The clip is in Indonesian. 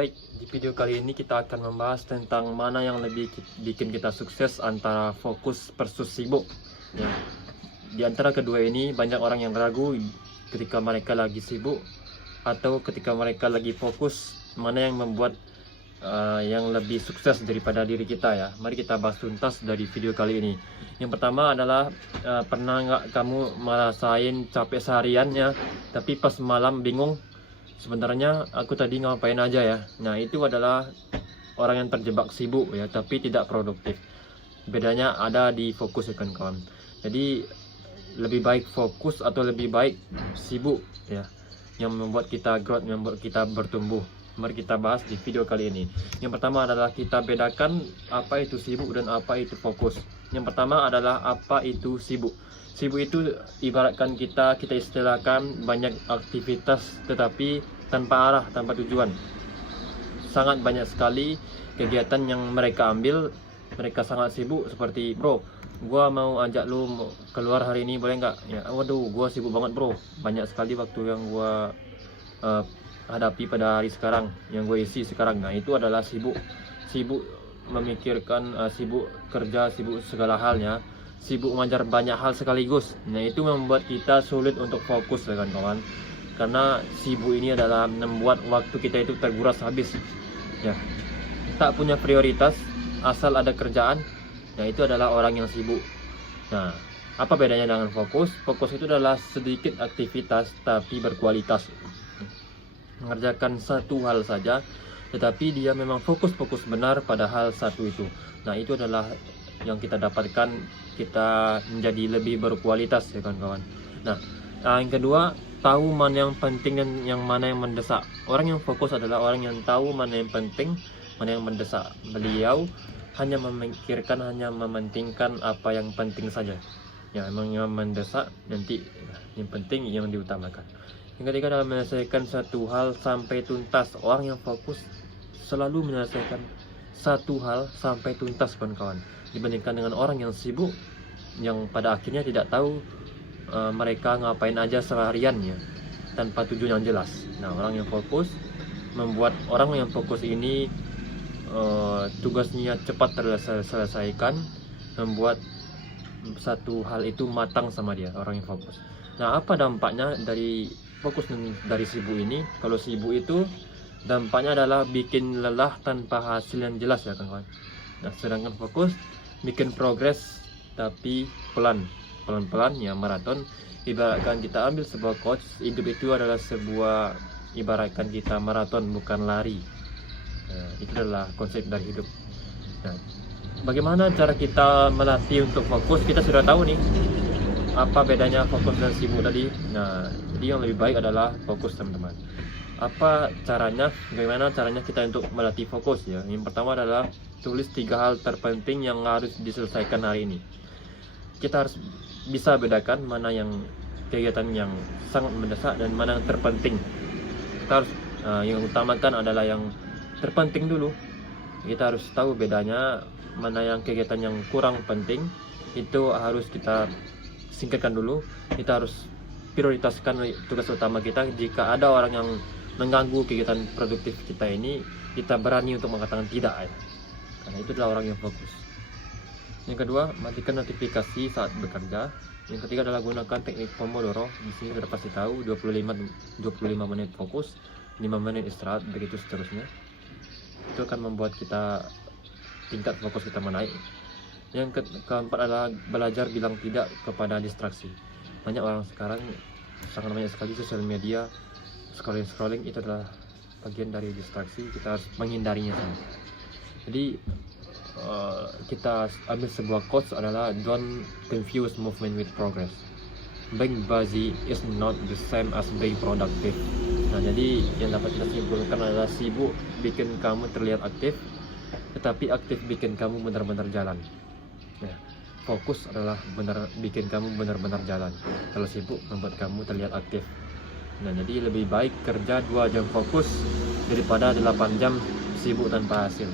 Baik, di video kali ini kita akan membahas tentang mana yang lebih bikin kita sukses antara fokus versus sibuk. Ya. Di antara kedua ini banyak orang yang ragu ketika mereka lagi sibuk atau ketika mereka lagi fokus, mana yang membuat yang lebih sukses daripada diri kita ya. Mari kita bahas tuntas dari video kali ini. Yang pertama adalah pernah nggak kamu merasain capek seharian ya, tapi pas malam bingung sebenarnya aku tadi ngapain aja ya. Nah, itu adalah orang yang terjebak sibuk ya, tapi tidak produktif. Bedanya ada di fokus ya kawan-kawan. Jadi lebih baik fokus atau lebih baik sibuk ya, yang membuat kita growth, yang membuat kita bertumbuh. Mari kita bahas di video kali ini. Yang pertama adalah kita bedakan apa itu sibuk dan apa itu fokus. Yang pertama adalah apa itu sibuk. Sibuk itu ibaratkan kita istilahkan banyak aktivitas tetapi tanpa arah, tanpa tujuan. Sangat banyak sekali kegiatan yang mereka ambil. Mereka sangat sibuk seperti, bro, gua mau ajak lu keluar hari ini boleh nggak? Ya, waduh, gua sibuk banget bro. Banyak sekali waktu yang gua hadapi pada hari sekarang, yang gue isi sekarang. Nah, itu adalah sibuk. Sibuk memikirkan, sibuk kerja, sibuk segala halnya, sibuk mengajar banyak hal sekaligus. Nah, itu membuat kita sulit untuk fokus ya kawan-kawan. Karena sibuk ini adalah membuat waktu kita itu terkuras habis ya. Tak punya prioritas, asal ada kerjaan. Nah, itu adalah orang yang sibuk. Nah, apa bedanya dengan fokus? Fokus itu adalah sedikit aktivitas tapi berkualitas. Mengerjakan satu hal saja, tetapi dia memang fokus benar pada hal satu itu. Nah, itu adalah yang kita dapatkan, kita menjadi lebih berkualitas ya kawan-kawan. Nah, yang kedua, tahu mana yang penting dan yang mana yang mendesak. Orang yang fokus adalah orang yang tahu mana yang penting, mana yang mendesak. Beliau hanya memikirkan, hanya mementingkan apa yang penting saja. Yang memang yang mendesak nanti, yang penting yang diutamakan. Yang ketiga adalah menyelesaikan satu hal sampai tuntas. Orang yang fokus selalu menyelesaikan satu hal sampai tuntas kawan-kawan, dibandingkan dengan orang yang sibuk yang pada akhirnya tidak tahu mereka ngapain aja sehariannya tanpa tujuan yang jelas. Nah, orang yang fokus membuat orang yang fokus ini tugasnya cepat terselesaikan, membuat satu hal itu matang sama dia, orang yang fokus. Nah, apa dampaknya dari fokus dan dari sibuk ini? Kalau sibuk itu dampaknya adalah bikin lelah tanpa hasil yang jelas ya kawan-kawan. Nah, sedangkan fokus bikin progres tapi pelan-pelan ya, maraton. Ibaratkan kita ambil sebuah coach, hidup itu adalah sebuah, ibaratkan kita maraton bukan lari. Nah, itu adalah konsep dari hidup. Nah, bagaimana cara kita melatih untuk fokus? Kita sudah tahu nih apa bedanya fokus dan sibuk tadi. Nah, jadi yang lebih baik adalah fokus teman-teman. Apa caranya? Bagaimana caranya kita untuk melatih fokus ya? Yang pertama adalah tulis 3 hal terpenting yang harus diselesaikan hari ini. Kita harus bisa bedakan mana yang kegiatan yang sangat mendesak dan mana yang terpenting. Kita harus yang utamakan adalah yang terpenting dulu. Kita harus tahu bedanya, mana yang kegiatan yang kurang penting itu harus kita singkirkan dulu. Kita harus prioritaskan tugas utama kita. Jika ada orang yang mengganggu kegiatan produktif kita ini, kita berani untuk mengatakan tidak ya. Karena itu adalah orang yang fokus. Yang kedua, matikan notifikasi saat bekerja. Yang ketiga adalah gunakan teknik Pomodoro. Di sini sudah pasti tahu 25 menit fokus, 5 menit istirahat, begitu seterusnya. Itu akan membuat kita tingkat fokus kita menaik. Yang keempat adalah belajar bilang tidak kepada distraksi. Banyak orang sekarang sangat banyak sekali sosial media, scrolling itu adalah bagian dari distraksi. Kita harus menghindarinya. Jadi kita ambil sebuah quotes adalah, don't confuse movement with progress. Being busy is not the same as being productive. Nah, jadi yang dapat kita simpulkan adalah sibuk bikin kamu terlihat aktif, tetapi aktif bikin kamu benar-benar jalan. Ya, fokus adalah bikin kamu benar-benar jalan. Kalau sibuk membuat kamu terlihat aktif. Nah, jadi lebih baik kerja 2 jam fokus daripada 8 jam sibuk tanpa hasil.